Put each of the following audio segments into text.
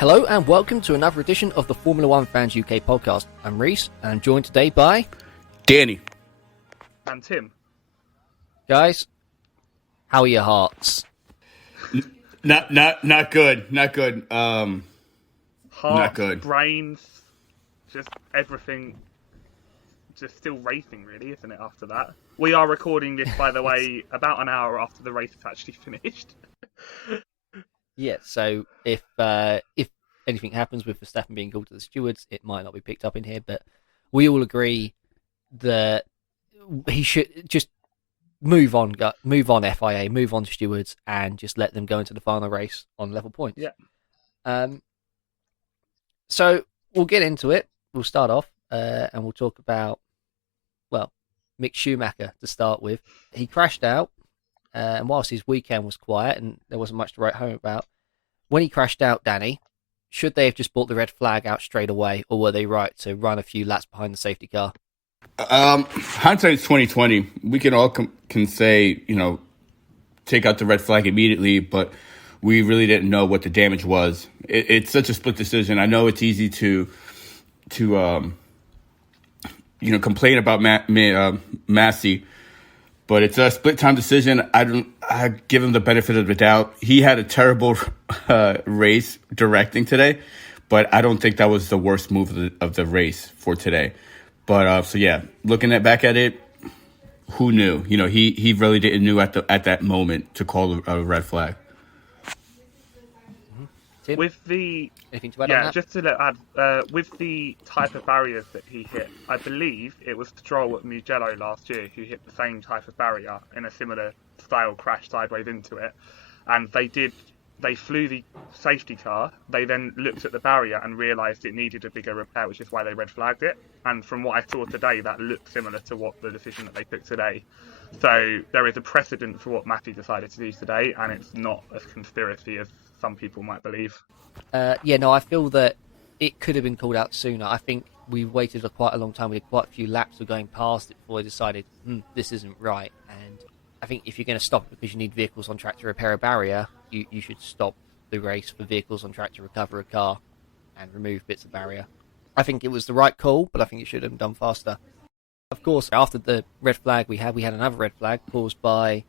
Hello and welcome to another edition of the Formula One Fans UK podcast. I'm Reese and I'm joined today by Danny and Tim. Guys, how are your hearts? Not good. Heart, not good. Brains, just everything, just still racing, really, isn't it? After that, we are recording this, by the way, about an hour after the race has actually finished. Yeah, so if anything happens with Verstappen being called to the stewards, it might not be picked up in here, but we all agree that he should just move on FIA, move on stewards, and just let them go into the final race on level points. Yeah. So we'll get into it. We'll start off, and we'll talk about, well, Mick Schumacher to start with. He crashed out. And whilst his weekend was quiet and there wasn't much to write home about, when he crashed out, Danny, should they have just brought the red flag out straight away, or were they right to run a few laps behind the safety car? Hindsight's 2020. We can all can say, take out the red flag immediately, but we really didn't know what the damage was. It's such a split decision. I know it's easy to complain about Massey. But it's a split-time decision. I give him the benefit of the doubt. He had a terrible race directing today, but I don't think that was the worst move of the race for today. But looking back at it, who knew? He really didn't know at that moment to call a red flag. Tim? With the Anything to add on that? just to add, with the type of barriers that he hit, I believe it was Stroll at Mugello last year who hit the same type of barrier in a similar style crash sideways into it, and they flew the safety car. They then looked at the barrier and realised it needed a bigger repair, which is why they red flagged it. And from what I saw today, that looked similar to what the decision that they took today. So there is a precedent for what Matthew decided to do today, and it's not as conspiracy as some people might believe. I feel that it could have been called out sooner. I think we waited quite a long time. We had quite a few laps of going past it before we decided, this isn't right. And I think if you're going to stop because you need vehicles on track to repair a barrier, you should stop the race for vehicles on track to recover a car and remove bits of barrier. I think it was the right call, but I think it should have been done faster. Of course, after the red flag we had another red flag caused by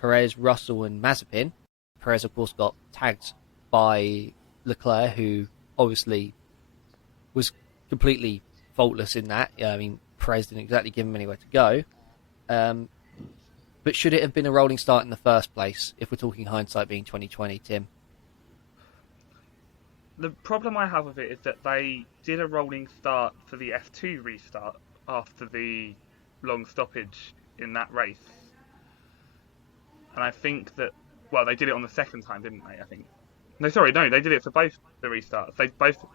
Perez, Russell and Mazepin. Perez, of course, got tagged by Leclerc, who obviously was completely faultless in that. I mean, Perez didn't exactly give him anywhere to go. But should it have been a rolling start in the first place, if we're talking hindsight being 2020, Tim? The problem I have with it is that they did a rolling start for the F2 restart after the long stoppage in that race. And I think that, they did it on the second time, didn't they? I think. No, they did it for both the restarts.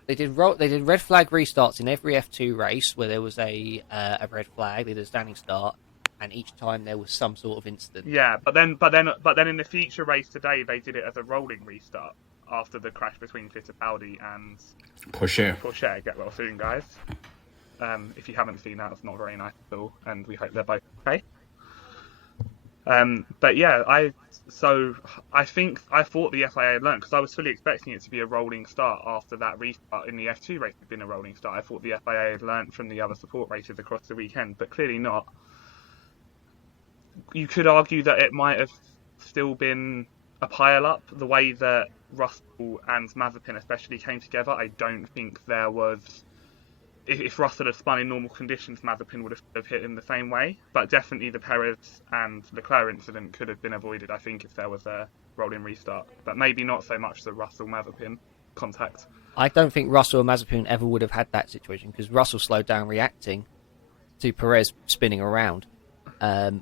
They did red flag restarts in every F2 race where there was a red flag. They did a standing start, and each time there was some sort of incident. Yeah, but then in the future race today, they did it as a rolling restart after the crash between Fittipaldi and Porsche. Get well soon, guys. If you haven't seen that, it's not very nice at all, and we hope they're both okay. I thought the FIA had learned, because I was fully expecting it to be a rolling start after that restart in the F2 race had been a rolling start. I thought the FIA had learned from the other support races across the weekend, but clearly not. You could argue that it might have still been a pile-up, the way that Russell and Mazepin especially came together. I don't think there was... If Russell had spun in normal conditions, Mazepin would have hit him the same way. But definitely the Perez and Leclerc incident could have been avoided, I think, if there was a rolling restart. But maybe not so much the Russell-Mazepin contact. I don't think Russell or Mazepin ever would have had that situation, because Russell slowed down reacting to Perez spinning around. And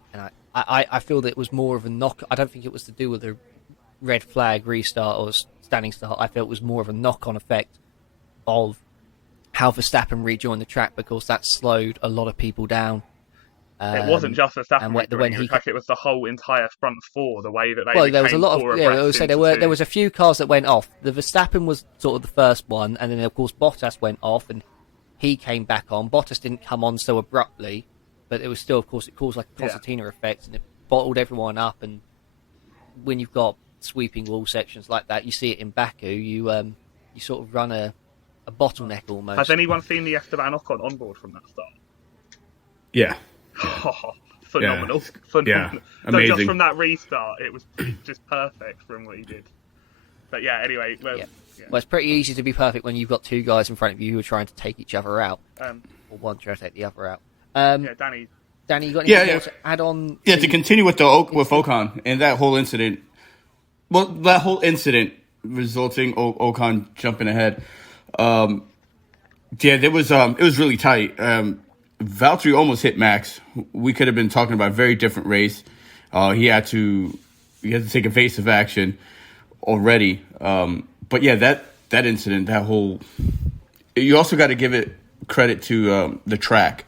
I feel that it was more of a knock. I don't think it was to do with a red flag restart or standing start. I felt it was more of a knock-on effect of how Verstappen rejoined the track, because that slowed a lot of people down. It wasn't just Verstappen rejoining the track; it was the whole entire front four. The way that they there was a lot of I would say there was a few cars that went off. The Verstappen was sort of the first one, and then of course Bottas went off, and he came back on. Bottas didn't come on so abruptly, but it was still, of course, it caused like a concertina effect, and it bottled everyone up. And when you've got sweeping wall sections like that, you see it in Baku. You you sort of run a bottleneck almost. Has anyone seen the Esteban Ocon onboard from that start? Yeah. Phenomenal. Yeah. Phenomenal. Yeah. So just Amazing. from that restart, it was just perfect from what he did. But yeah, anyway. Well, Well, it's pretty easy to be perfect when you've got two guys in front of you who are trying to take each other out, or one trying to take the other out. Danny, you got anything more to add on? Yeah, to continue with with Ocon and that whole incident. Well, that whole incident resulting Ocon jumping ahead. Yeah, it was really tight. Valtteri almost hit Max. We could have been talking about a very different race. He had to take evasive action already. But yeah, that incident, that whole. You also got to give it credit to the track.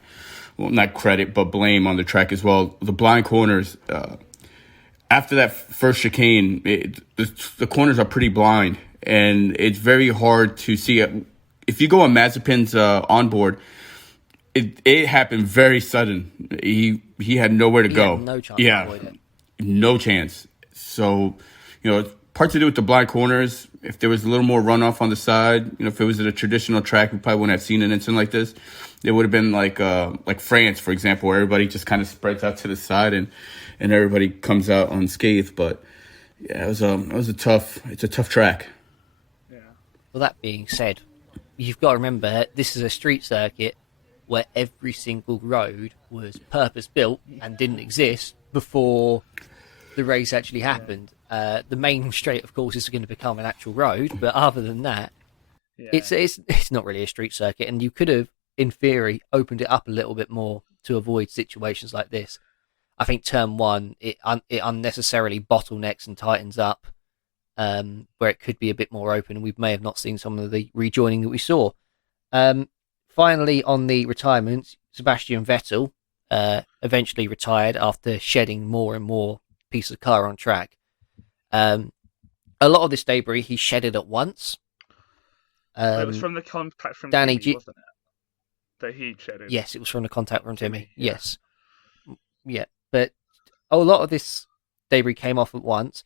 Well, not credit, but blame on the track as well. The blind corners. After that first chicane, the corners are pretty blind, and it's very hard to see it. If you go on Mazepin's onboard, it happened very sudden. He had nowhere to go. Had no chance to avoid it. No chance. So, part to do with the blind corners. If there was a little more runoff on the side, if it was at a traditional track, we probably wouldn't have seen an incident like this. It would have been like France, for example, where everybody just kind of spreads out to the side and everybody comes out unscathed. But yeah, it's a tough track. Yeah. Well, that being said, you've got to remember this is a street circuit where every single road was purpose-built and didn't exist before the race actually happened. The main straight, of course, is going to become an actual road, but other than that, it's not really a street circuit, and you could have, in theory, opened it up a little bit more to avoid situations like this. I think turn one, it unnecessarily bottlenecks and tightens up, where it could be a bit more open, and we may have not seen some of the rejoining that we saw. Finally, on the retirements, Sebastian Vettel eventually retired after shedding more and more pieces of car on track. A lot of this debris he shedded at once. It was from the contact from Danny, Timmy, wasn't it? That he shedded. Yes, it was from the contact from Timmy. Yeah. Yes. Yeah, but a lot of this debris came off at once.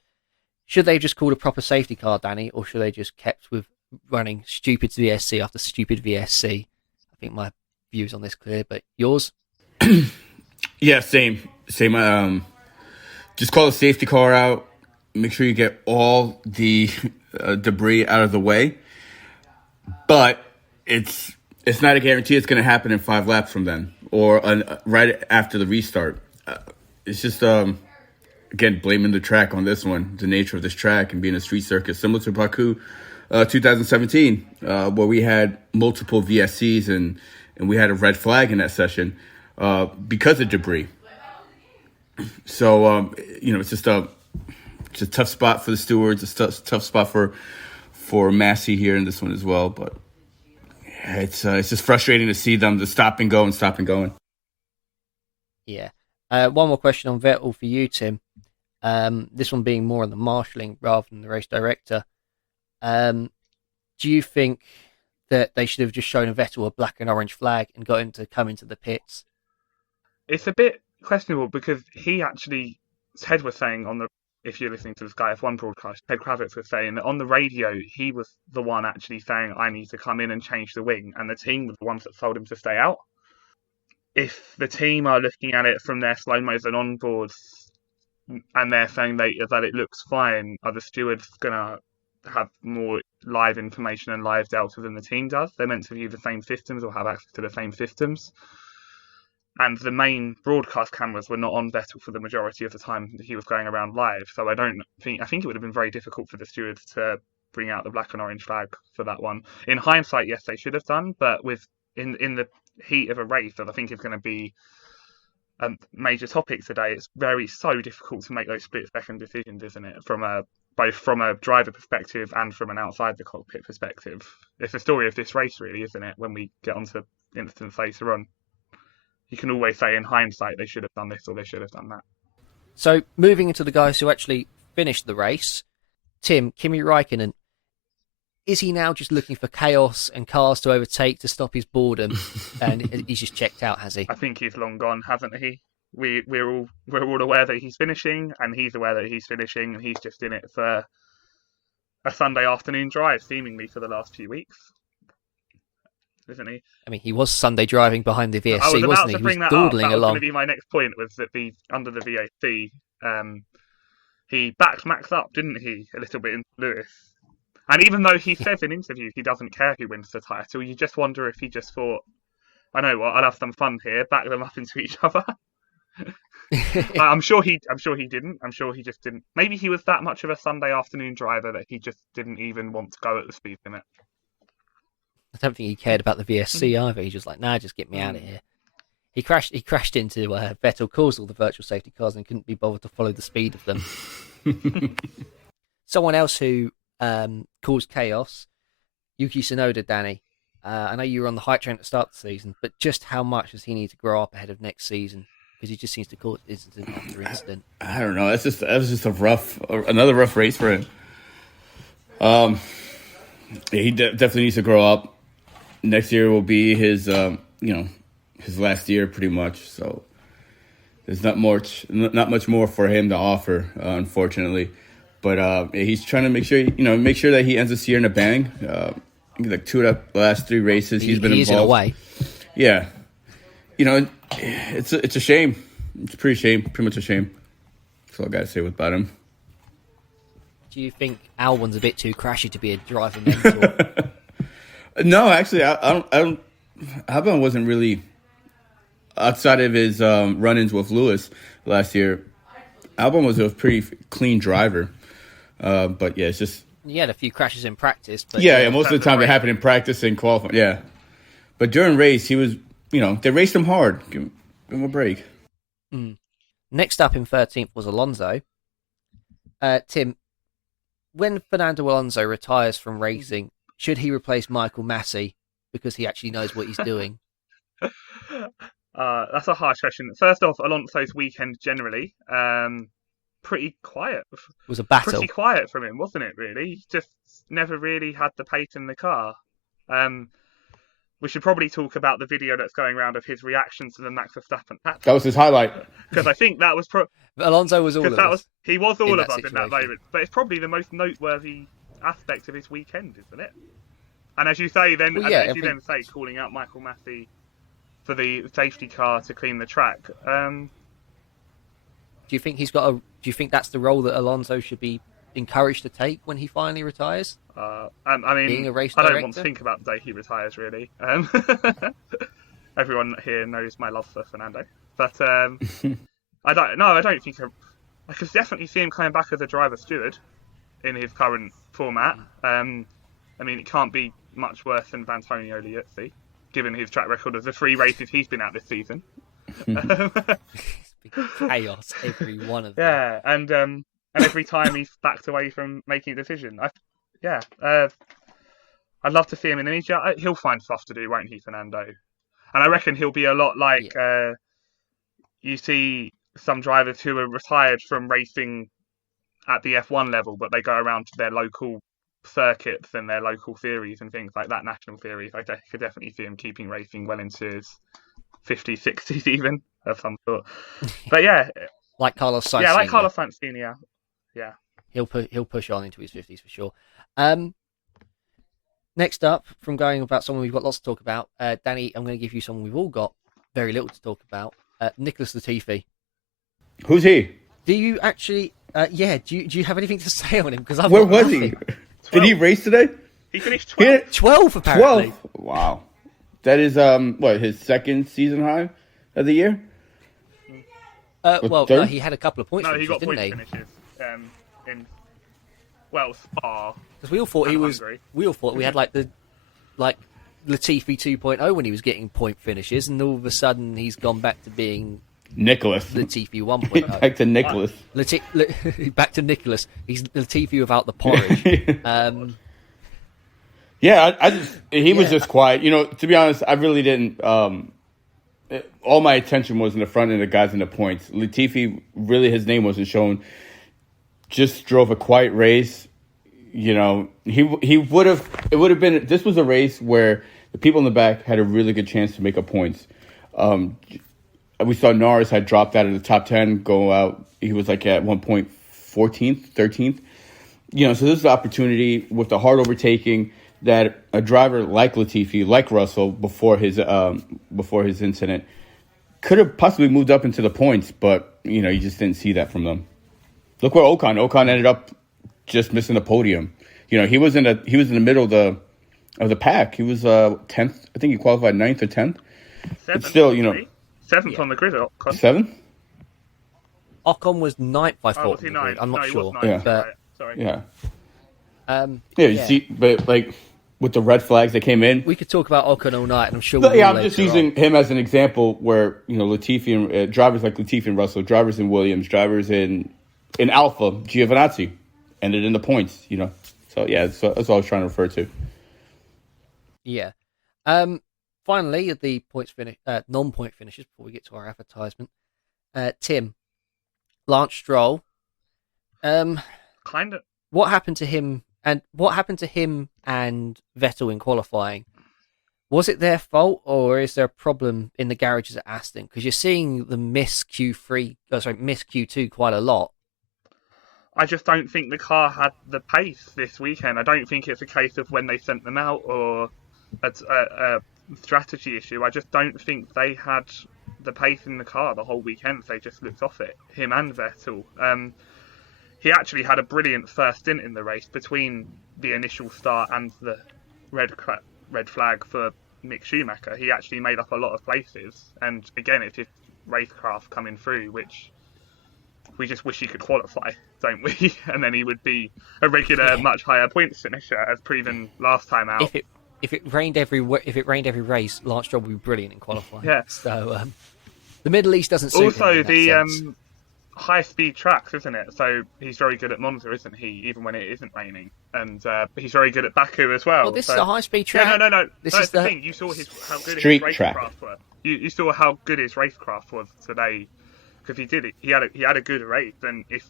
Should they have just called a proper safety car, Danny, or should they just kept with running stupid VSC after stupid VSC? I think my views on this clear, but yours? Yeah, same. Just call a safety car out. Make sure you get all the debris out of the way. But it's not a guarantee it's going to happen in 5 laps from then or right after the restart. It's just, again, blaming the track on this one, the nature of this track and being a street circuit, similar to Baku 2017, where we had multiple VSCs and we had a red flag in that session because of debris. So, it's just a tough spot for the stewards, a tough spot for Massey here in this one as well. But yeah, it's just frustrating to see them to stop and go and stop and going. Yeah. One more question on Vettel for you, Tim. This one being more on the marshalling rather than the race director. Do you think that they should have just shown Vettel a black and orange flag and got him to come into the pits? It's a bit questionable because he actually, Ted was saying if you're listening to the Sky F1 broadcast, Ted Kravitz was saying that on the radio, he was the one actually saying, I need to come in and change the wing, and the team were the ones that told him to stay out. If the team are looking at it from their slow-mos and onboards, and they're saying that it looks fine, are the stewards going to have more live information and live data than the team does? They're meant to view the same systems or have access to the same systems. And the main broadcast cameras were not on Vettel for the majority of the time that he was going around live. So I think it would have been very difficult for the stewards to bring out the black and orange flag for that one. In hindsight, yes, they should have done, but in the heat of a race that I think is going to be a major topic today, it's so difficult to make those split-second decisions, isn't it? Both from a driver perspective and from an outside the cockpit perspective. It's the story of this race, really, isn't it? When we get onto instance later on. You can always say in hindsight they should have done this or they should have done that. So moving into the guys who actually finished the race, Tim, Kimi Räikkönen, is he now just looking for chaos and cars to overtake to stop his boredom? And he's just checked out, has he? I think he's long gone, hasn't he? We're all aware that he's finishing, and he's aware that he's finishing, and he's just in it for a Sunday afternoon drive, seemingly for the last few weeks, isn't he? I mean, he was Sunday driving behind the VSC, I was about wasn't he? to He was bring that up. dawdling That was going along. to be my next point. Was that under the VSC, he backed Max up, didn't he? A little bit into Lewis. And even though he says in interviews he doesn't care who wins the title, you just wonder if he just thought, I know what, I'll have some fun here, back them up into each other. I'm sure he didn't. I'm sure he just didn't. Maybe he was that much of a Sunday afternoon driver that he just didn't even want to go at the speed limit. I don't think he cared about the VSC either. He's just like, nah, just get me out of here. He crashed into Vettel, caused all the virtual safety cars, and couldn't be bothered to follow the speed of them. Someone else who caused chaos, Yuki Tsunoda, Danny. I know you were on the hype train at the start of the season, but just how much does he need to grow up ahead of next season? Because he just seems to cause incident after incident. I don't know. That was just another rough race for him. He definitely needs to grow up. Next year will be his last year pretty much. So there's not much more for him to offer, unfortunately. But he's trying to make sure that he ends this year in a bang. Like 2 of the last 3 races he's been involved. In a way. Yeah, it's a shame. It's pretty much a shame. That's all I gotta say about him. Do you think Albon's a bit too crashy to be a driver mentor? No, actually, I don't. Albon wasn't really, outside of his run-ins with Lewis last year. Albon was a pretty clean driver, but yeah, it's just. He had a few crashes in practice, but yeah, most of the time it happened in practice and qualifying. Yeah, but during race, he was, they raced him hard. Give him a break. Next up in 13th was Alonso. Tim, when Fernando Alonso retires from racing, should he replace Michael Massey because he actually knows what he's doing? That's a harsh question. First off, Alonso's weekend generally, pretty quiet. It was a battle. Pretty quiet from him, wasn't it, really? He just never really had the pace in the car. We should probably talk about the video that's going around of his reaction to the Max Verstappen tax. That was his highlight. Because I think that was... Alonso was all of us. He was all of us situation. in that moment. But it's probably the most noteworthy aspect of his weekend, isn't it? And as you say, then, calling out Michael Massey for the safety car to clean the track. Do you think do you think that's the role that Alonso should be encouraged to take when he finally retires? I mean, being a race I director? don't want to think about the day he retires, really. Everyone here knows my love for Fernando, but I don't think I could definitely see him coming back as a driver steward in his current format. I mean, it can't be much worse than Antonio Liuzzi, given his track record of the 3 races he's been at this season. Chaos, every one of them. Yeah, and every time he's backed away from making a decision. I'd love to see him in the media. He'll find stuff to do, won't he, Fernando? And I reckon he'll be a lot like you see some drivers who are retired from racing at the F1 level, but they go around to their local circuits and their local series and things like that, national series. I could definitely see him keeping racing well into his 50s, 60s even, of some sort. But yeah. Like Carlos Sainz. Yeah, like Carlos Sainz Sr. Yeah. He'll push on into his 50s for sure. Next up, from going about someone we've got lots to talk about, Danny, I'm going to give you someone we've all got very little to talk about. Nicholas Latifi. Who's he? Do you actually? Do you have anything to say on him? Because where was he? Did he race today? He finished 12th. 12 apparently. 12. Wow, that is his second season high of the year. No, he had a couple of points. No, he got didn't point finishes. In Spa. Because we all thought we all thought we had like Latifi 2.0 when he was getting point finishes, and all of a sudden he's gone back to being Nicholas. Latifi 1.0. Back to Nicholas. Back to Nicholas. He's Latifi without the porridge. He was just quiet. To be honest, I really didn't. All my attention was in the front end of the guys in the points. Latifi, really, his name wasn't shown. Just drove a quiet race. He would have. It would have been. This was a race where the people in the back had a really good chance to make up points. We saw Norris had dropped out of the top 10, go out. He was like at one point 14th, 13th. So this is the opportunity with the hard overtaking that a driver like Latifi, like Russell, before his incident, could have possibly moved up into the points, but you just didn't see that from them. Look where Ocon ended up, just missing the podium. He was in the middle of the pack. He was 10th. I think he qualified 9th or 10th. But still, 7th on the grid. Ocon. 7th. Ocon was 9th by 4th. Was he 9th? I'm not sure. He was 9th, Yeah. Right. Sorry. Yeah. You see, but with the red flags that came in, we could talk about Ocon all night, and I'm sure. But I'm just using him as an example where Latifi and drivers like Latifi and Russell, drivers in Williams, drivers in Alpha, Giovinazzi, ended in the points. So yeah, that's what I was trying to refer to. Yeah. Finally, the points finish, non-point finishes before we get to our advertisement. Tim, Lance Stroll. Kind of. What happened to him? And what happened to him and Vettel in qualifying? Was it their fault, or is there a problem in the garages at Aston? Because you're seeing the miss Q2 quite a lot. I just don't think the car had the pace this weekend. I don't think it's a case of when they sent them out or a strategy issue. I just don't think they had the pace in the car the whole weekend. They just looked off it, him and Vettel. He actually had a brilliant first stint in the race between the initial start and the red flag for Mick Schumacher. He actually made up a lot of places, and again, it's just racecraft coming through, which we just wish he could qualify, don't we? And then he would be a regular, much higher points finisher, as proven last time out. If it rained every race, Lance Stroll would be brilliant in qualifying. Yeah. So the Middle East doesn't suit also him in that the sense. High-speed tracks, isn't it? So he's very good at Monza, isn't he? Even when it isn't raining, and he's very good at Baku as well. Well, this is a high-speed track. No. This That's is the thing. You saw how good his street racecraft were. You saw how good his racecraft was today, because he did it. He had a good race, and if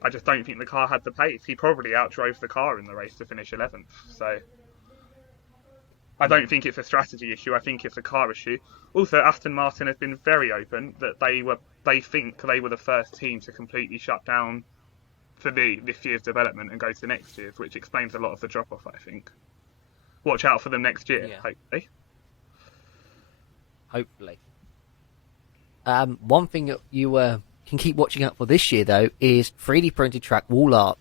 I just don't think the car had the pace, he probably outdrove the car in the race to finish 11th. So I don't think it's a strategy issue. I think it's a car issue. Also, Aston Martin has been very open that they think they were the first team to completely shut down for this year's development and go to next year's, which explains a lot of the drop-off, I think. Watch out for them next year, hopefully. Hopefully. One thing that you can keep watching out for this year, though, is 3D printed track wall art.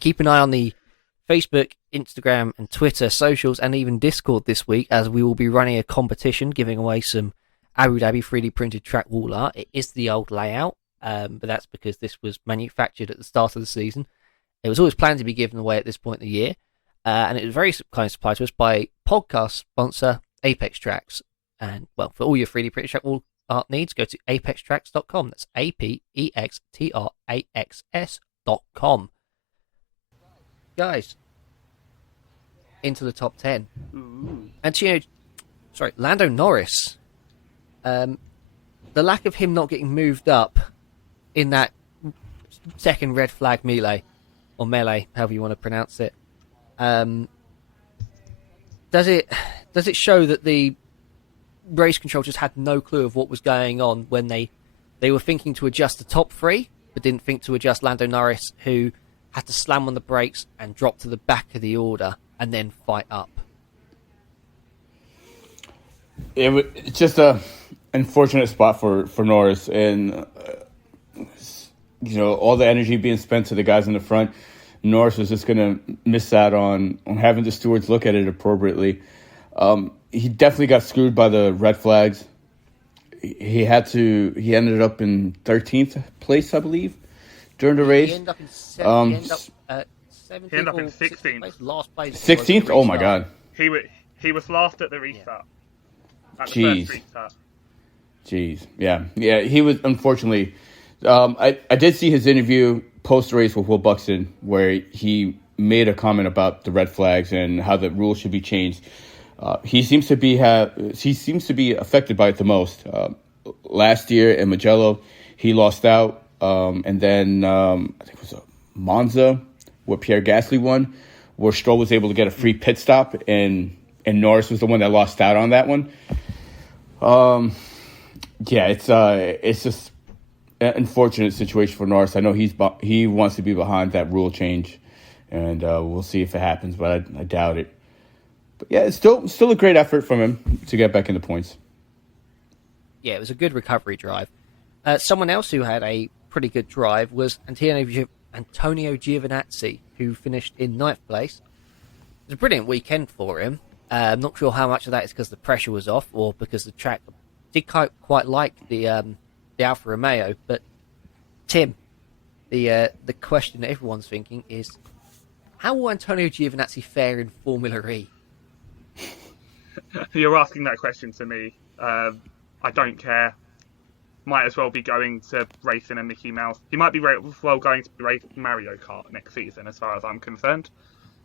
Keep an eye on the Facebook, Instagram, and Twitter socials, and even Discord this week, as we will be running a competition giving away some Abu Dhabi 3D printed track wall art. It is the old layout, but that's because this was manufactured at the start of the season. It was always planned to be given away at this point in the year, and it was very kindly supplied to us by podcast sponsor Apex Tracks. And, well, for all your 3D printed track wall art needs, go to apextracks.com. That's apextraxs.com. Guys, into the top 10. Ooh. And, Lando Norris. The lack of him not getting moved up in that second red flag melee, or melee, however you want to pronounce it, does it show that the race control just had no clue of what was going on when they were thinking to adjust the top three, but didn't think to adjust Lando Norris, who had to slam on the brakes and drop to the back of the order and then fight up? It's just a unfortunate spot for Norris, and all the energy being spent to the guys in the front. Norris was just going to miss out on having the stewards look at it appropriately. He definitely got screwed by the red flags. He ended up in 13th place, I believe, during the race. He ended up in 17th. He ended up in 16th. Last place. 16th? Oh my God. He was last at the restart. At the Jeez. first restart. Jeez. Yeah. He was, unfortunately. I did see his interview post-race with Will Buxton, where he made a comment about the red flags and how the rules should be changed. He seems to be affected by it the most. Last year in Mugello, he lost out, and then I think it was Monza, where Pierre Gasly won, where Stroll was able to get a free pit stop, and Norris was the one that lost out on that one. It's just an unfortunate situation for Norris. I know he wants to be behind that rule change. and we'll see if it happens, but I doubt it. But yeah, it's still a great effort from him to get back into points. Yeah, it was a good recovery drive. Someone else who had a pretty good drive was Antonio Giovinazzi, who finished in 9th place. It was a brilliant weekend for him. I'm not sure how much of that is because the pressure was off or because the track did quite like the Alfa Romeo. But Tim, the question that everyone's thinking is, how will Antonio Giovinazzi fare in Formula E? You're asking that question to me. I don't care. Might as well be going to racing a Mickey Mouse. He might be well going to race Mario Kart next season, as far as I'm concerned.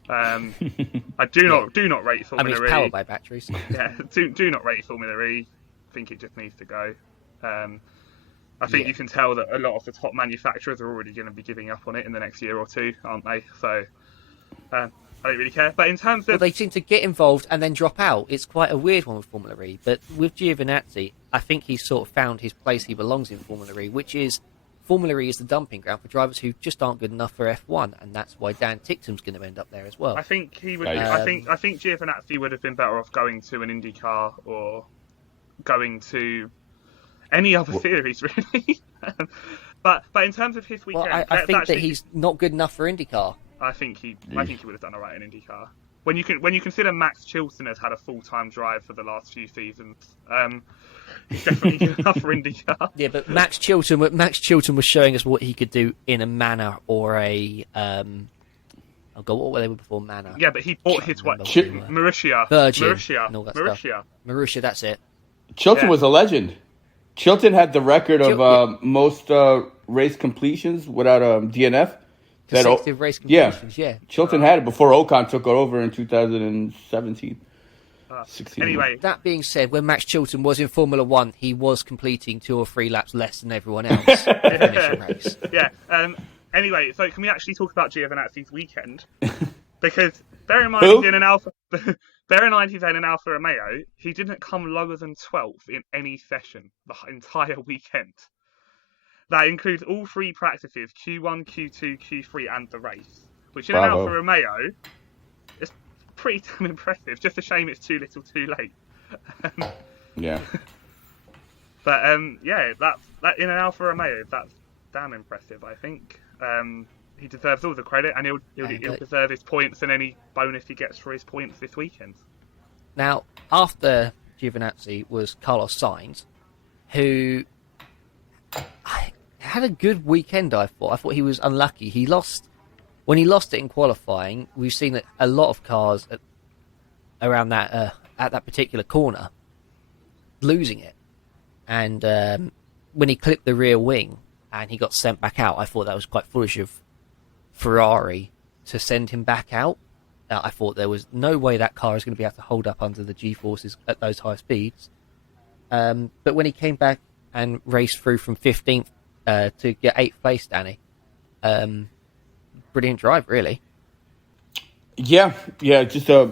I do not rate Formula E. It's powered by batteries. Yeah, do not rate Formula E. I think it just needs to go. I think you can tell that a lot of the top manufacturers are already going to be giving up on it in the next year or two, aren't they? So I don't really care. But in terms of... Well, they seem to get involved and then drop out. It's quite a weird one with Formula E. But with Giovinazzi, I think he's sort of found his place he belongs in Formula E, which is Formula E is the dumping ground for drivers who just aren't good enough for F1, and that's why Dan Ticktum's going to end up there as well. I think he would. I think Giovinazzi would have been better off going to an IndyCar or going to any other series, really. but in terms of his weekend, I think that he's not good enough for IndyCar. I think he would have done alright in IndyCar. When you consider Max Chilton has had a full-time drive for the last few seasons, he's definitely good enough for IndyCar. Yeah, but Max Chilton was showing us what he could do in a Manor or a oh god, what were they before Manor? Yeah, but he bought his Marussia, Virgin, Marussia. Marussia, that's it. Chilton was a legend. Chilton had the record of most race completions without DNF. Consecutive race completions, yeah. Chilton had it before Ocon took it over in 2017. 16. Anyway, that being said, when Max Chilton was in Formula One, he was completing 2 or 3 laps less than everyone else to finish a race. Yeah. Anyway, so can we actually talk about Giovinazzi's weekend? Because bear in mind he's in an Alfa Romeo, he didn't come lower than 12th in any session the entire weekend. That includes all 3 practices, Q1, Q2, Q3, and the race. Which in an Alfa Romeo is pretty damn impressive. Just a shame it's too little too late. Yeah. But that in an Alfa Romeo, that's damn impressive, I think. He deserves all the credit, and he'll deserve his points and any bonus he gets for his points this weekend. Now, after Giovinazzi was Carlos Sainz, who had a good weekend, I thought. I thought he was unlucky. When he lost it in qualifying, we've seen that a lot of cars around that at that particular corner losing it. And when he clipped the rear wing and he got sent back out, I thought that was quite foolish of Ferrari to send him back out. I thought there was no way that car is going to be able to hold up under the G-forces at those high speeds. But when he came back and raced through from 15th to get 8th place, Danny, brilliant drive, really. Yeah, just a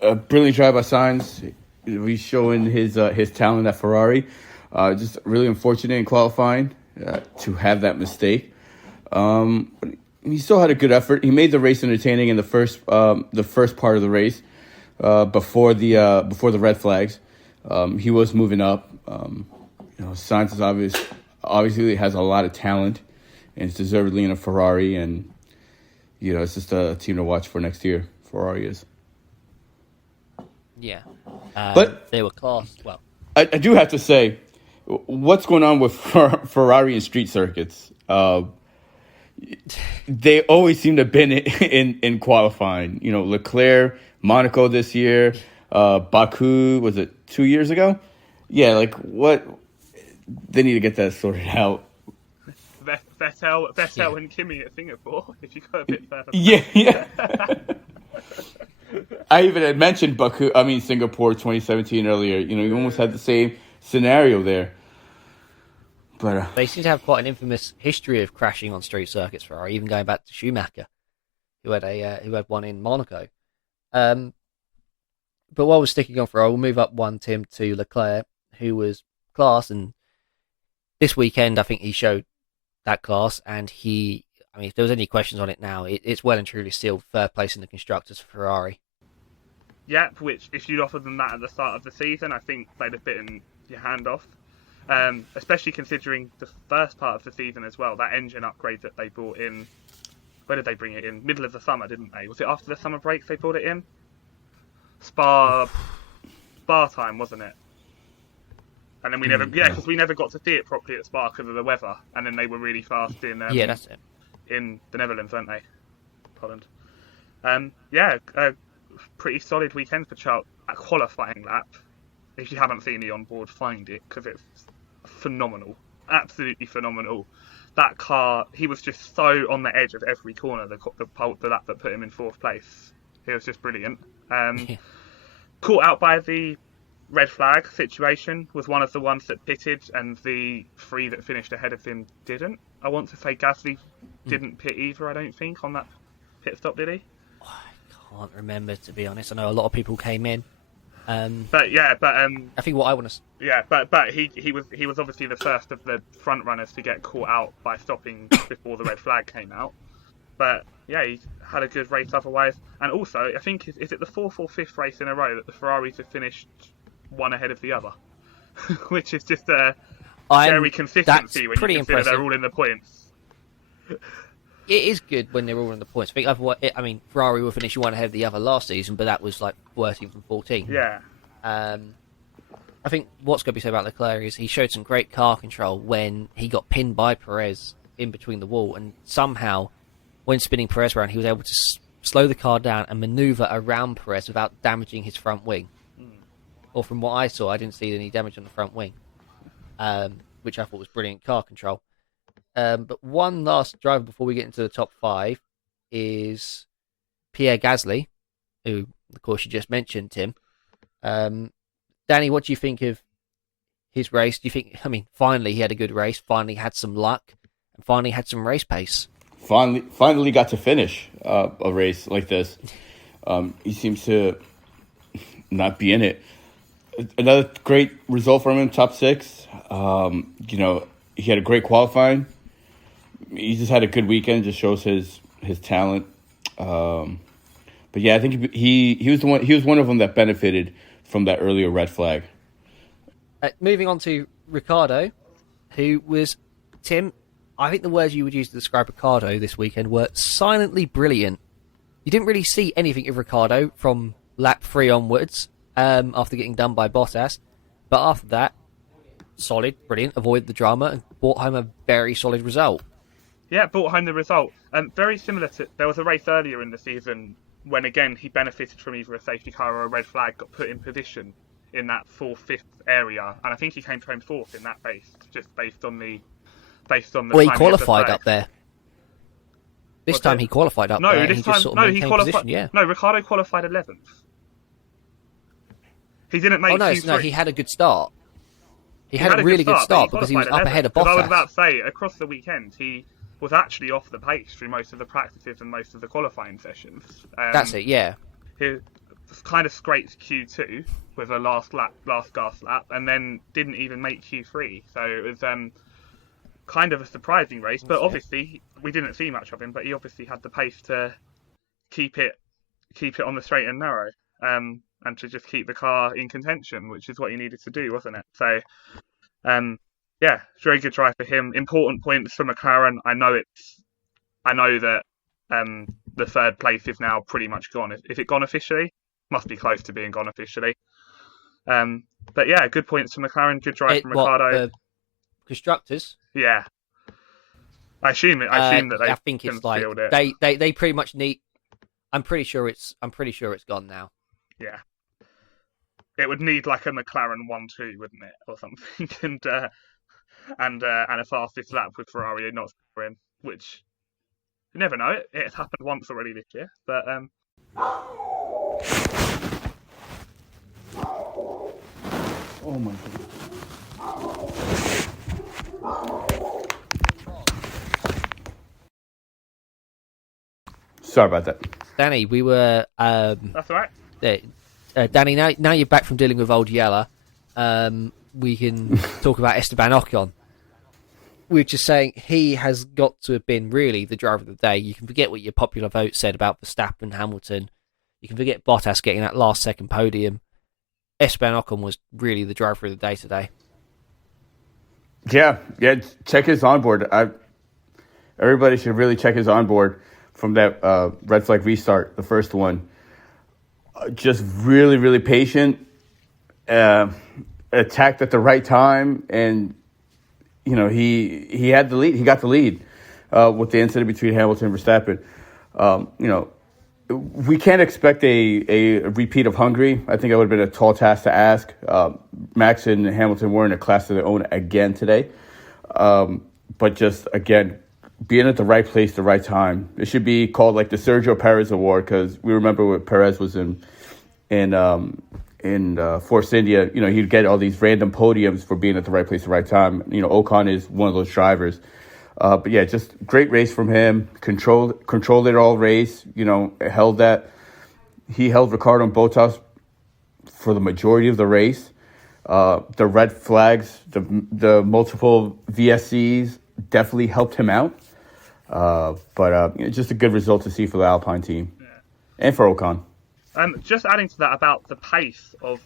brilliant drive by Sainz. He's showing his talent at Ferrari. Just really unfortunate in qualifying to have that mistake. But he still had a good effort. He made the race entertaining in the first part of the race before the red flags. He was moving up. Sainz is obviously has a lot of talent and is deservedly in a Ferrari, and it's just a team to watch for next year. Ferrari is. Yeah, but they were classed well. I do have to say, what's going on with Ferrari and street circuits? They always seem to have been in qualifying. Leclerc, Monaco this year, Baku, was it 2 years ago? Yeah, what? They need to get that sorted out. Vettel and Kimi at Singapore, if you go a bit further. Yeah. I even had mentioned Singapore 2017 earlier. You almost had the same scenario there. But they seem to have quite an infamous history of crashing on street circuits, Ferrari, even going back to Schumacher, who had one in Monaco. But while we're sticking on Ferrari, we'll move up one, Tim, to Leclerc, who was class, and this weekend I think he showed that class, and I mean, if there was any questions on it now, it's well and truly sealed third place in the constructors for Ferrari. Yep, which if you'd offered them that at the start of the season, I think they'd have bitten your hand off. Especially considering the first part of the season as well, that engine upgrade that they brought in. Where did they bring it in? Middle of the summer, didn't they? Was it after the summer breaks they brought it in? Spa time, wasn't it? And then because we never got to see it properly at Spa because of the weather. And then they were really fast in Yeah, that's it. in the Netherlands, weren't they? Holland. Pretty solid weekend for Charles. A qualifying lap. If you haven't seen the onboard, find it because it's phenomenal, absolutely phenomenal. That car, he was just so on the edge of every corner. The lap that put him in fourth place. It was just brilliant. Caught out by the red flag situation, was one of the ones that pitted, and the three that finished ahead of him didn't. I want to say Gasly didn't pit either. I don't think on that pit stop, did he? I can't remember, to be honest. I know a lot of people came in. I think what I want to. Yeah, but he was obviously the first of the front runners to get caught out by stopping before the red flag came out. But yeah, he had a good race otherwise. And also, I think is it the fourth or fifth race in a row that the Ferraris have finished one ahead of the other, which is just a very consistency when you consider impressive. they're all in the points. It is good when they're all in the points. I mean, Ferrari were finishing one ahead of the other last season, but that was like 13 from 14. Yeah. I think what's going to be said about Leclerc is he showed some great car control when he got pinned by Perez in between the wall, and somehow, when spinning Perez around, he was able to slow the car down and manoeuvre around Perez without damaging his front wing. Or from what I saw, I didn't see any damage on the front wing, which I thought was brilliant car control. But one last driver before we get into the top five is Pierre Gasly, who, of course, you just mentioned, Tim. Danny, what do you think of his race? Do you think, finally he had a good race, finally had some luck, and finally had some race pace? Finally got to finish a race like this. He seems to not be in it. Another great result from him, top six. He had a great qualifying. He just had a good weekend. Just shows his talent. But yeah, I think he was the one. He was one of them that benefited from that earlier red flag. Moving on to Ricardo, who was Tim. I think the words you would use to describe Ricardo this weekend were silently brilliant. You didn't really see anything of Ricardo from lap 3 onwards after getting done by Bottas, but after that, solid, brilliant, avoided the drama and brought home a very solid result. Yeah, brought home the result. Very similar to, there was a race earlier in the season when, again, he benefited from either a safety car or a red flag, got put in position in that 4th, 5th area, and I think he came home 4th in that race, just based on the Well, he qualified up there. This time he qualified up there. This time he qualified. Position, yeah. No, Ricardo qualified 11th. He didn't make Q3. No, he had a good start. He had a really good start because he was up ahead of Bottas. I was about to say, across the weekend, he was actually off the pace through most of the practices and most of the qualifying sessions. That's it, yeah. He kind of scraped Q2 with a last gas lap, and then didn't even make Q3. So it was kind of a surprising race, but obviously we didn't see much of him. But he obviously had the pace to keep it on the straight and narrow, and to just keep the car in contention, which is what he needed to do, wasn't it? So, yeah, very good try for him. Important points for McLaren. I know that the third place is now pretty much gone. Is it gone officially? Must be close to being gone officially. But yeah, good points for McLaren. Good drive from Ricardo. Constructors. Yeah. I assume that they. I think it's like they pretty much need. I'm pretty sure it's gone now. Yeah. It would need like a McLaren 1-2, wouldn't it, or something, and a fastest lap with Ferrari not scoring, which you never know. It's happened once already this year, but Oh my god. Sorry about that. Danny, we were... That's all right. Danny, now you're back from dealing with old Yeller, we can talk about Esteban Ocon. we're just saying he has got to have been really the driver of the day. You can forget what your popular vote said about Verstappen, Hamilton. You can forget Bottas getting that last second podium. Esteban Ocon was really the driver of the day today. Yeah. Check his onboard. Everybody should really check his onboard from that red flag restart, the first one. Just really, really patient. Attacked at the right time, and he had the lead. He got the lead with the incident between Hamilton and Verstappen. We can't expect a repeat of Hungary. I think that would have been a tall task to ask. Max and Hamilton were in a class of their own again today. But just, again, being at the right place, the right time. It should be called like the Sergio Perez Award, because we remember when Perez was in Force India. He'd get all these random podiums for being at the right place at the right time. Ocon is one of those drivers. But yeah, just great race from him. Controlled it all race. Held that. He held Ricardo and Bottas for the majority of the race. The red flags, the multiple VSCs definitely helped him out. But just a good result to see for the Alpine team and for Ocon. Just adding to that about the pace of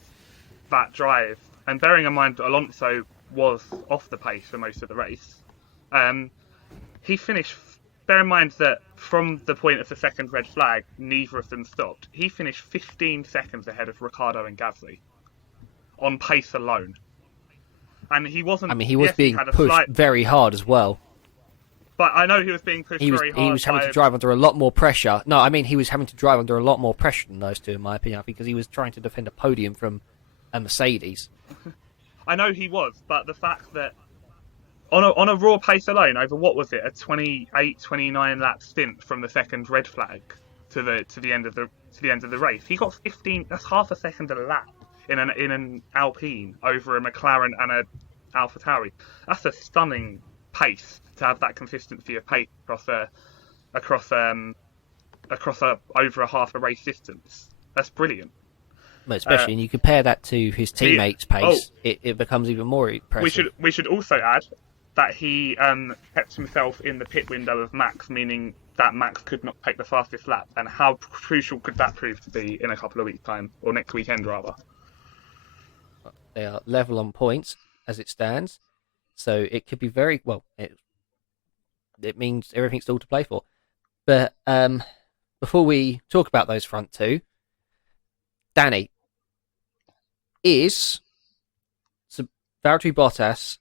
that drive, and bearing in mind Alonso was off the pace for most of the race. He finished. Bear in mind that from the point of the second red flag, neither of them stopped. He finished 15 seconds ahead of Ricardo and Gasly on pace alone, and he wasn't. I mean, he was being pushed very hard as well. But I know he was being pushed very hard. He was having to drive under a lot more pressure. No, I mean, he was having to drive under a lot more pressure than those two, in my opinion, because he was trying to defend a podium from a Mercedes. I know he was, but the fact that on a raw pace alone, over what was it, a 28, 29 lap stint from the second red flag to the end of the race, he got 15. That's half a second a lap in an Alpine over a McLaren and a AlphaTauri. That's a stunning pace to have that consistency of pace across over a half a race distance. That's brilliant. Well, especially, and you compare that to his teammates' pace, it becomes even more impressive. We should also add that he kept himself in the pit window of Max, meaning that Max could not take the fastest lap. And how crucial could that prove to be in a couple of weeks' time, or next weekend rather? They are level on points as it stands, so it could be very well. It means everything's still to play for. But before we talk about those front two, Danny, is Valtteri Bottas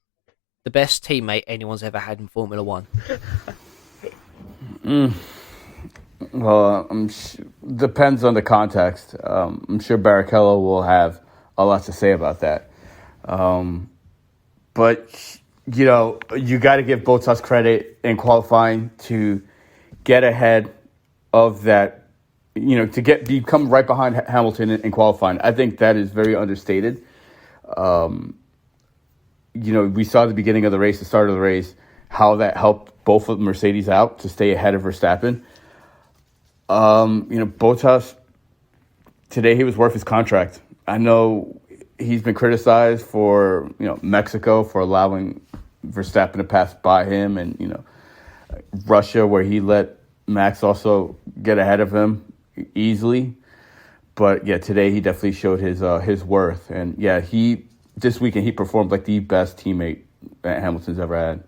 the best teammate anyone's ever had in Formula One? Well, depends on the context. I'm sure Barrichello will have a lot to say about that. But, you got to give Bottas credit in qualifying to get ahead of that, to become right behind Hamilton in qualifying. I think that is very understated. We saw at the beginning of the race, the start of the race, how that helped both of Mercedes out to stay ahead of Verstappen. Bottas, today he was worth his contract. I know he's been criticized for, Mexico for allowing Verstappen to pass by him, and, Russia where he let Max also get ahead of him easily. But yeah, today he definitely showed his worth. And yeah, this weekend he performed like the best teammate that Hamilton's ever had.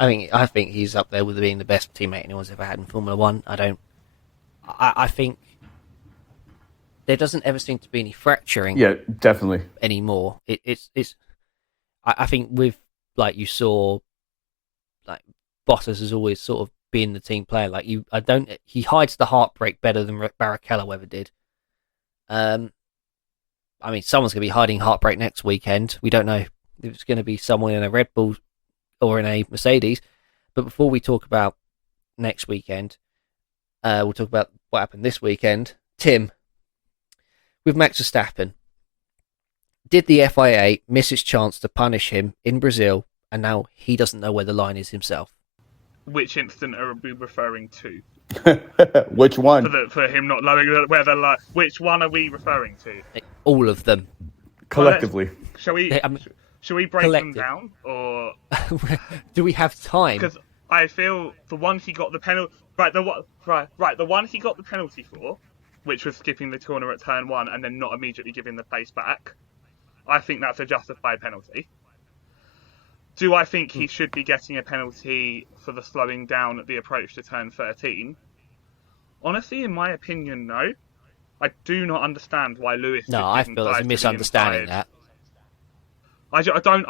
I think he's up there with being the best teammate anyone's ever had in Formula One. I think there doesn't ever seem to be any fracturing. Yeah, definitely. Anymore. I think with, like you saw, like Bottas has always sort of been the team player. Like he hides the heartbreak better than Barrichello ever did. Someone's going to be hiding heartbreak next weekend. We don't know if it's going to be someone in a Red Bull or in a Mercedes. But before we talk about next weekend, we'll talk about what happened this weekend. Tim, with Max Verstappen, did the FIA miss its chance to punish him in Brazil, and now he doesn't know where the line is himself? Which instant are we referring to? Which one? For him not knowing where the line. Which one are we referring to? All of them. collectively. Shall we? Yeah, Shall we break them collective. down, or Do we have time? because I feel the one he got the penalty the one he got the penalty for, which was skipping the corner at turn 1 and then not immediately giving the place back, I think that's a justified penalty. Do I think he should be getting a penalty for the slowing down at the approach to turn 13? Honestly, in my opinion, no. I do not understand why Lewis. No, I didn't feel there's a dive to the misunderstanding inside. that. I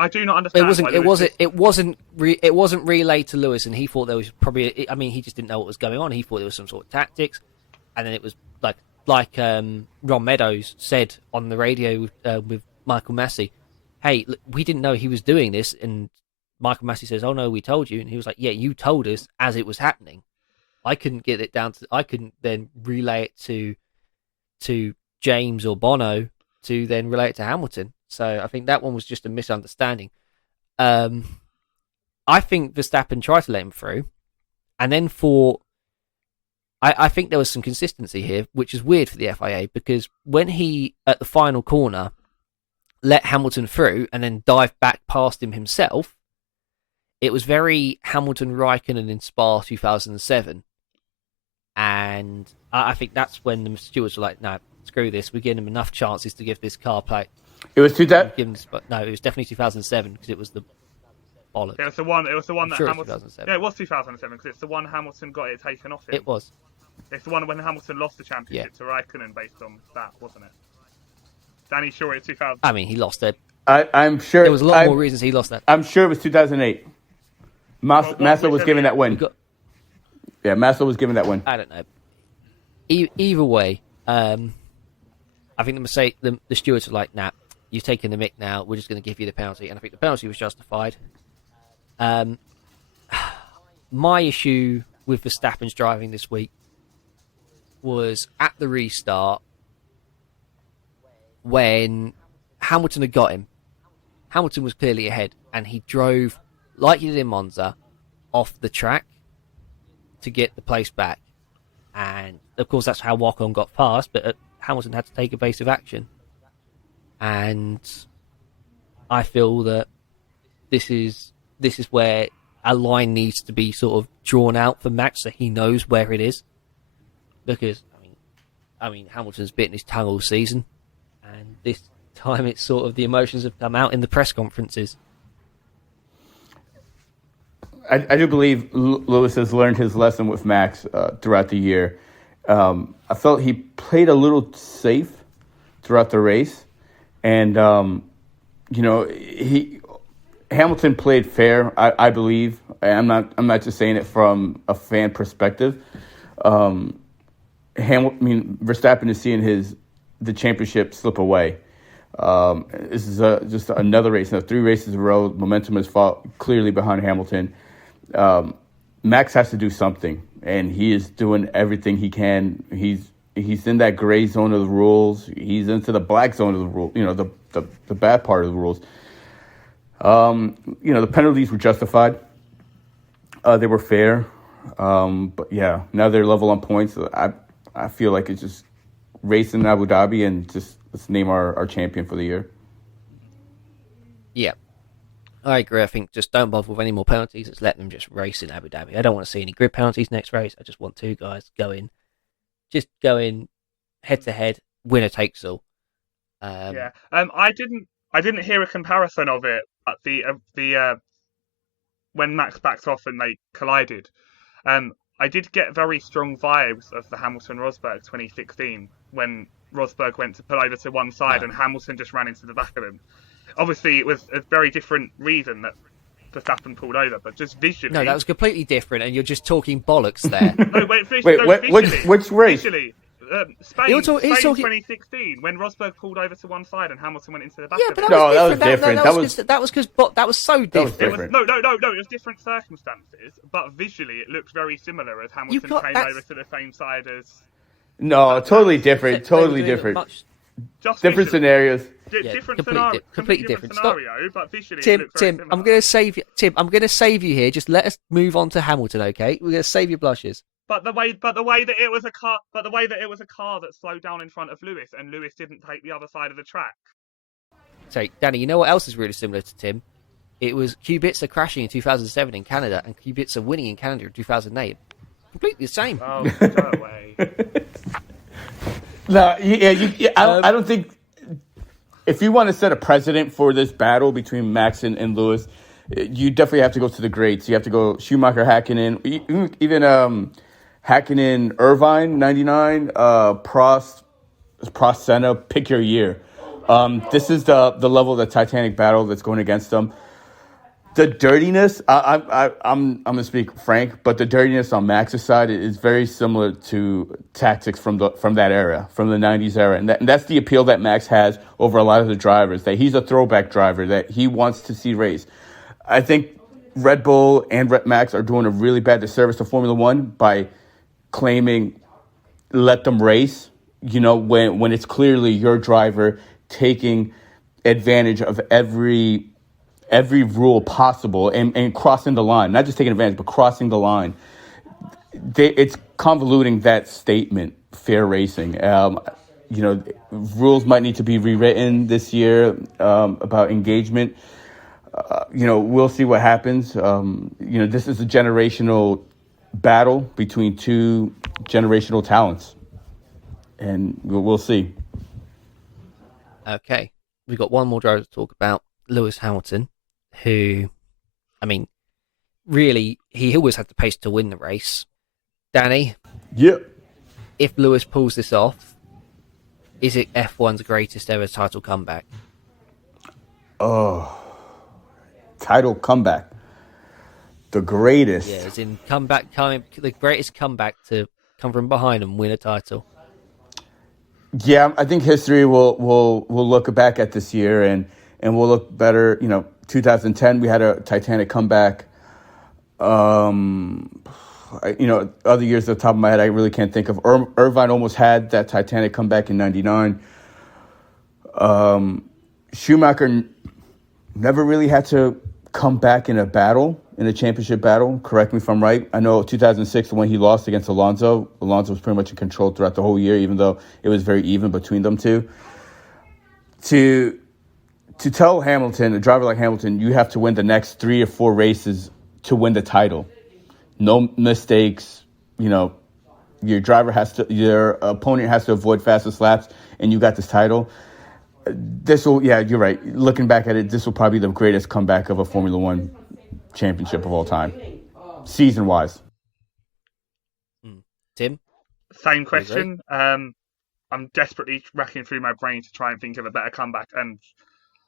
do not understand. It wasn't relayed to Lewis, and he thought there was probably. I mean, he just didn't know what was going on. He thought there was some sort of tactics, and then it was like Ron Meadows said on the radio with Michael Massey, "Hey, look, we didn't know he was doing this." And Michael Massey says, "Oh no, we told you." And he was like, "Yeah, you told us as it was happening. I couldn't get it down to. I couldn't then relay it to James or Bono to then relate it to Hamilton." So I think that one was just a misunderstanding. I think Verstappen tried to let him through, and then I think there was some consistency here, which is weird for the FIA, because when he, at the final corner, let Hamilton through and then dived back past him himself, it was very Hamilton Raikkonen in Spa 2007. And I think that's when the stewards were like, no, screw this, we're giving him enough chances to give this car play. It was 2000. No, it was definitely 2007 because it was the bollocks. It was the one. It was the one that sure Hamilton. 2007. Yeah, it was 2007 because it's the one Hamilton got it taken off him. It was. It's the one when Hamilton lost the championship to Raikkonen based on that, wasn't it? Danny, sure it's 2000. I mean, he lost it. I'm sure There was a lot more reasons he lost that. I'm sure it was 2008. Massa was given that win. Yeah, Massa was given that win. I don't know. Either way, I think the stewards were like, nah, you've taken the mick now, we're just going to give you the penalty. And I think the penalty was justified. My issue with Verstappen's driving this week was at the restart when Hamilton had got him. Hamilton was clearly ahead, and he drove, like he did in Monza, off the track to get the place back. And, of course, that's how Ocon got past, but Hamilton had to take evasive action. And I feel that this is where a line needs to be sort of drawn out for Max so he knows where it is. Because, I mean, Hamilton's bitten his tongue all season, and this time it's sort of the emotions have come out in the press conferences. I do believe Lewis has learned his lesson with Max throughout the year. I felt he played a little safe throughout the race, and Hamilton played fair. I believe. I'm not just saying it from a fan perspective. Verstappen is seeing the championship slip away. This is just another race. Now, 3 races in a row. Momentum is clearly behind Hamilton. Max has to do something, and he is doing everything he can. He's in that gray zone of the rules. He's into the black zone of the rule. The bad part of the rules. The penalties were justified. They were fair. But yeah, now they're level on points. I feel like it's just racing in Abu Dhabi, and just let's name our champion for the year. Yeah. I agree. I think just don't bother with any more penalties. Let's let them just race in Abu Dhabi. I don't want to see any grid penalties next race. I just want 2 guys go in head to head, winner takes all. I didn't hear a comparison of it at the when Max backed off and they collided. I did get very strong vibes of the Hamilton-Rosberg 2016 when Rosberg went to pull over to one side and Hamilton just ran into the back of him. Obviously, it was a very different reason that Verstappen pulled over, but just visually... No, that was completely different, and you're just talking bollocks there. No, which race? Visually. Spain 2016, when Rosberg pulled over to one side and Hamilton went into the back of him. That was different. That was so different. No, it was different circumstances, but visually it looked very similar as Hamilton came over to the same side as... No, totally different. Totally different. Different scenarios. Completely different scenario, but visually Tim, it looks very similar. I'm going to save you. Tim, I'm going to save you here. Just let us move on to Hamilton, okay? We're going to save your blushes. But the way that it was a car that slowed down in front of Lewis, and Lewis didn't take the other side of the track. So, Danny, you know what else is really similar to Tim? It was Kubica crashing in 2007 in Canada and Kubica winning in Canada in 2008. Completely the same. Oh, go away. No, I don't think if you want to set a precedent for this battle between Max and Lewis, you definitely have to go to the greats. You have to go Schumacher, Hakkinen, even Hakkinen, Irvine, 99, Prost, Senna, pick your year. This is the level of the Titanic battle that's going against them. The dirtiness, I'm gonna speak frank, but the dirtiness on Max's side is very similar to tactics from that era, from the '90s era, and that's the appeal that Max has over a lot of the drivers. That he's a throwback driver that he wants to see race. I think Red Bull and Max are doing a really bad disservice to Formula One by claiming let them race. You know, when it's clearly your driver taking advantage of every rule possible and crossing the line, not just taking advantage, but crossing the line. It's convoluting that statement, fair racing. Rules might need to be rewritten this year about engagement. We'll see what happens. This is a generational battle between two generational talents, and we'll see. Okay, we've got one more driver to talk about, Lewis Hamilton, who, I mean, really, he always had the pace to win the race. Danny? Yep. If Lewis pulls this off, is it F1's greatest ever title comeback? Oh, title comeback. The greatest. Yeah, as in the greatest comeback to come from behind and win a title. Yeah, I think history will look back at this year and we'll look better. 2010 we had a Titanic comeback. Other years at the top of my head I really can't think of. Irvine almost had that Titanic comeback in '99. Schumacher never really had to come back in a championship battle. Correct me if I'm right. I know 2006, when he lost against Alonso was pretty much in control throughout the whole year, even though it was very even between them two. To tell Hamilton, a driver like Hamilton, you have to win the next 3 or 4 races to win the title. No mistakes. Your opponent has to avoid fastest laps, and you got this title. You're right. Looking back at it, this will probably be the greatest comeback of a Formula One championship of all time, season-wise. Tim? Same question. I'm desperately racking through my brain to try and think of a better comeback, and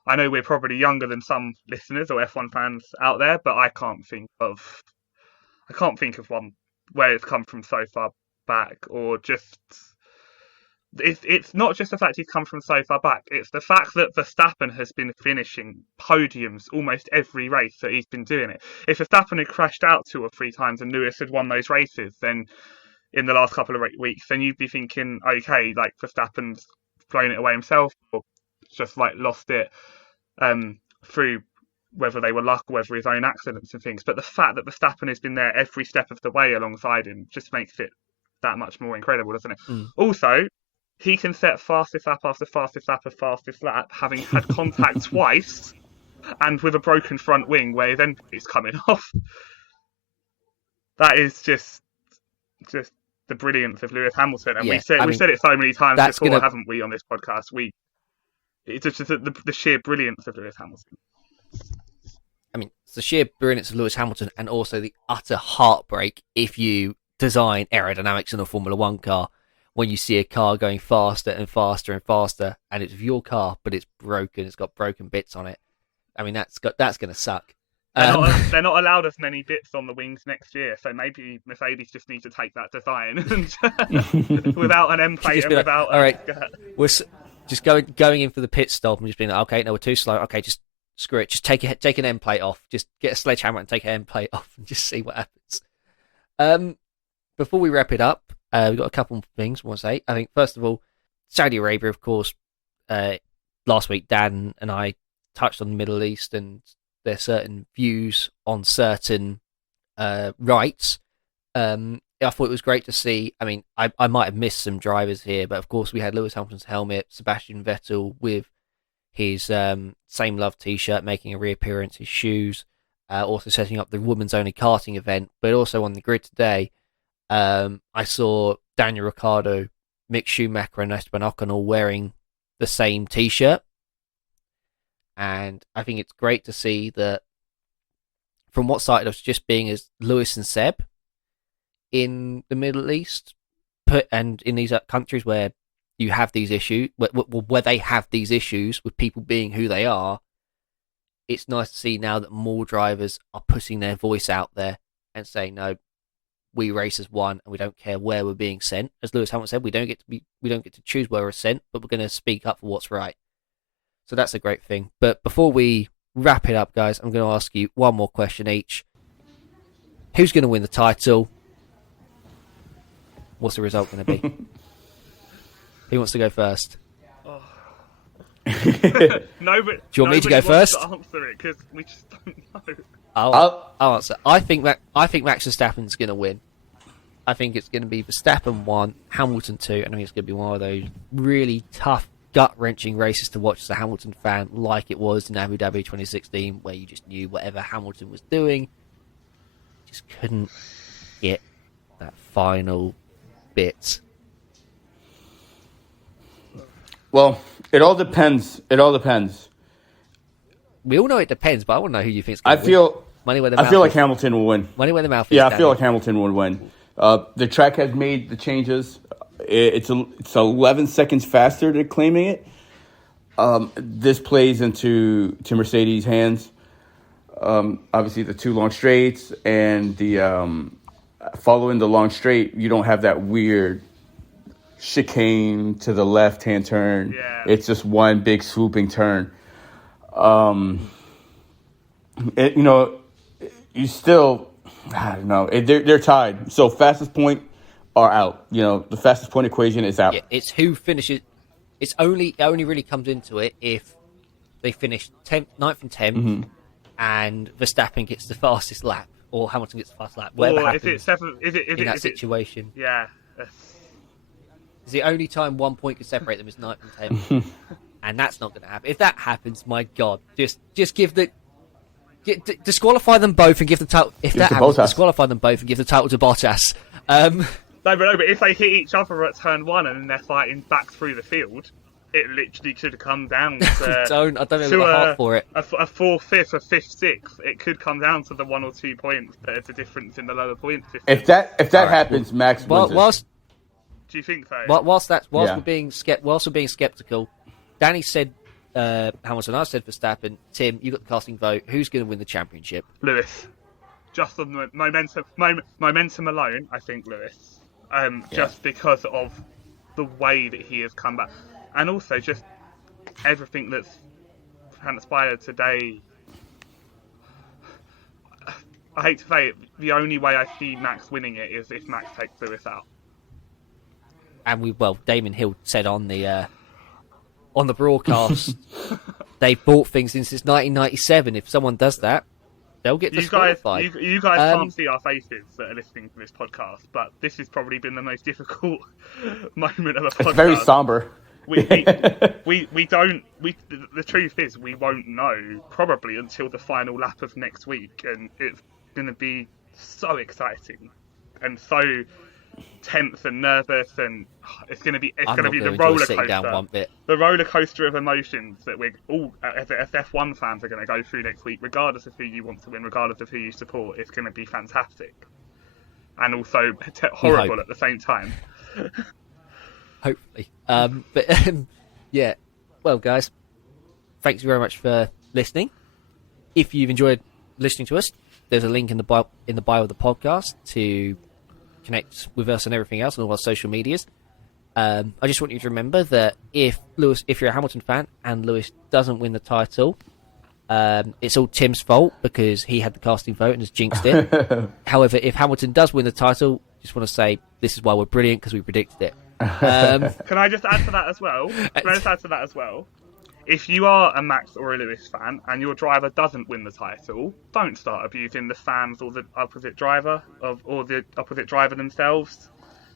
I know we're probably younger than some listeners or F1 fans out there, but I can't think of one where it's come from so far back, or just it's not just the fact he's come from so far back. It's the fact that Verstappen has been finishing podiums almost every race that he's been doing it. If Verstappen had crashed out 2 or 3 times and Lewis had won those races, then in the last couple of weeks, then you'd be thinking, okay, like Verstappen's thrown it away himself, or just like lost it through whether they were luck or whether his own accidents and things. But the fact that Verstappen has been there every step of the way alongside him just makes it that much more incredible, doesn't it? Also, he can set fastest lap after fastest lap of fastest lap, having had contact twice, and with a broken front wing where his end plate's coming off. That is just the brilliance of Lewis Hamilton, and we've said it so many times before, haven't we, on this podcast? It's just the sheer brilliance of Lewis Hamilton. I mean, it's the sheer brilliance of Lewis Hamilton, and also the utter heartbreak if you design aerodynamics in a Formula One car, when you see a car going faster and faster and faster, and it's your car, but it's broken, it's got broken bits on it. I mean, that's going to suck. They're not allowed as many bits on the wings next year, so maybe Mercedes just need to take that design without an M plate and without. All right, we're just going in for the pit stop and just being like, okay, no, we're too slow. Okay, just screw it. Just take an end plate off. Just get a sledgehammer and take an end plate off and just see what happens. Before we wrap it up, we've got a couple of things we want to say. I think, first of all, Saudi Arabia, of course, last week, Dan and I touched on the Middle East and their certain views on certain rights. I thought it was great to see. I mean, I might have missed some drivers here, but of course we had Lewis Hamilton's helmet, Sebastian Vettel with his Same Love t-shirt making a reappearance, his shoes, also setting up the women's only karting event. But also on the grid today, I saw Daniel Ricciardo, Mick Schumacher, and Esteban Ocon all wearing the same t-shirt. And I think it's great to see that from what started off just being as Lewis and Seb in the Middle East, and in these countries where you have these issues, where they have these issues with people being who they are, it's nice to see now that more drivers are putting their voice out there and saying, no, we race as one, and we don't care where we're being sent. As Lewis Hamilton said, we don't get to choose where we're sent, but we're going to speak up for what's right. So that's a great thing. But before we wrap it up, guys, I'm going to ask you one more question each. Who's going to win the title? What's the result going to be? Who wants to go first? Oh. No, but do you want me to go first? To answer it because we just don't know. I'll answer. I think Max Verstappen's going to win. I think it's going to be Verstappen 1, Hamilton 2, and I think it's going to be one of those really tough, gut-wrenching races to watch as a Hamilton fan, like it was in Abu Dhabi 2016, where you just knew whatever Hamilton was doing, just couldn't get that final bit. Well, it all depends. It all depends. We all know it depends, but I want to know who you think is going to win. I feel like Hamilton will win. Money where the mouth is. Yeah, I feel like Hamilton would win. The track has made the changes. It's 11 seconds faster than claiming it. This plays into Mercedes' hands. Obviously, the 2 long straights and the following the long straight, you don't have that weird chicane to the left-hand turn. Yeah. It's just one big swooping turn. You still, I don't know. They're tied. So fastest point are out. The fastest point equation is out. Yeah, it's who finishes. It only really comes into it if they finish 9th and 10th, and Verstappen gets the fastest lap, or Hamilton gets the fastest lap. Whatever happens in that situation. Yeah. It's the only time 1 point can separate them is 9th and 10th, and that's not going to happen. If that happens, my God, just give disqualify them both and give the title. If that happens, disqualify them both and give the title to Bottas. No, but if they hit each other at turn 1 and then they're fighting back through the field, it literally could come down to I don't have the heart for it. A 4th, 5th, or 5th, 6th. It could come down to the 1 or 2 points that is the difference in the lower point system. If that happens, Max wins it. Do you think so? Whilst we're being skeptical, Danny said Hamilton. I said Verstappen. Tim, you got the casting vote. Who's going to win the championship? Lewis. Just on the momentum alone, I think Lewis. Just because of the way that he has come back, and also just everything that's transpired today. I hate to say it, the only way I see Max winning it is if Max takes Lewis out. And Damon Hill said on the broadcast, they bought things in since 1997. If someone does that, they'll get disqualified. You guys can't see our faces that are listening to this podcast, but this has probably been the most difficult moment of a podcast. It's very somber. We don't. The truth is, we won't know probably until the final lap of next week, and it's going to be so exciting and so tense and nervous, and it's going to be the roller coaster. The roller coaster of emotions that we're all as F1 fans are going to go through next week, regardless of who you want to win, regardless of who you support. It's going to be fantastic, and also horrible at the same time. Hopefully, yeah. Well, guys, thanks very much for listening. If you've enjoyed listening to us, there's a link in the bio of the podcast to connect with us and everything else on all our social medias. I just want you to remember that if you're a Hamilton fan and Lewis doesn't win the title, it's all Tim's fault because he had the casting vote and has jinxed it. However, if Hamilton does win the title, just want to say this is why we're brilliant, because we predicted it. Can I just add to that as well? If you are a Max or a Lewis fan and your driver doesn't win the title, don't start abusing the fans or the opposite driver themselves,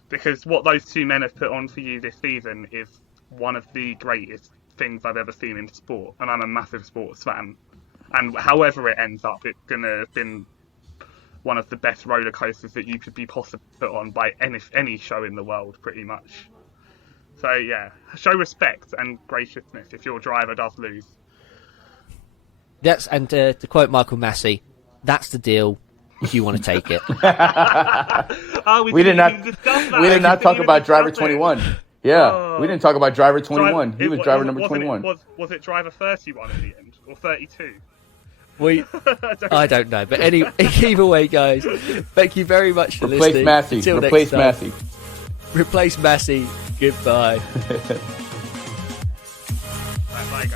because what those two men have put on for you this season is one of the greatest things I've ever seen in sport, and I'm a massive sports fan. And however it ends up, it's going to have been one of the best roller coasters that you could be possibly put on by any show in the world, pretty much. So yeah, show respect and graciousness if your driver does lose. And to quote Michael Massey, that's the deal if you want to take it. We did not talk about driver 21. Yeah, we didn't talk about driver 21. He was driver number 21. Was it driver 31 in the end, or 32? I don't know, but either way, guys, thank you very much for listening. Replace Massey. Replace Massey. Goodbye. Bye,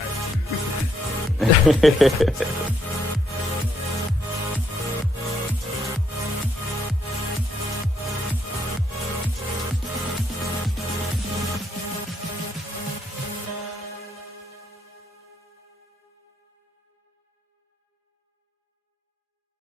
guys.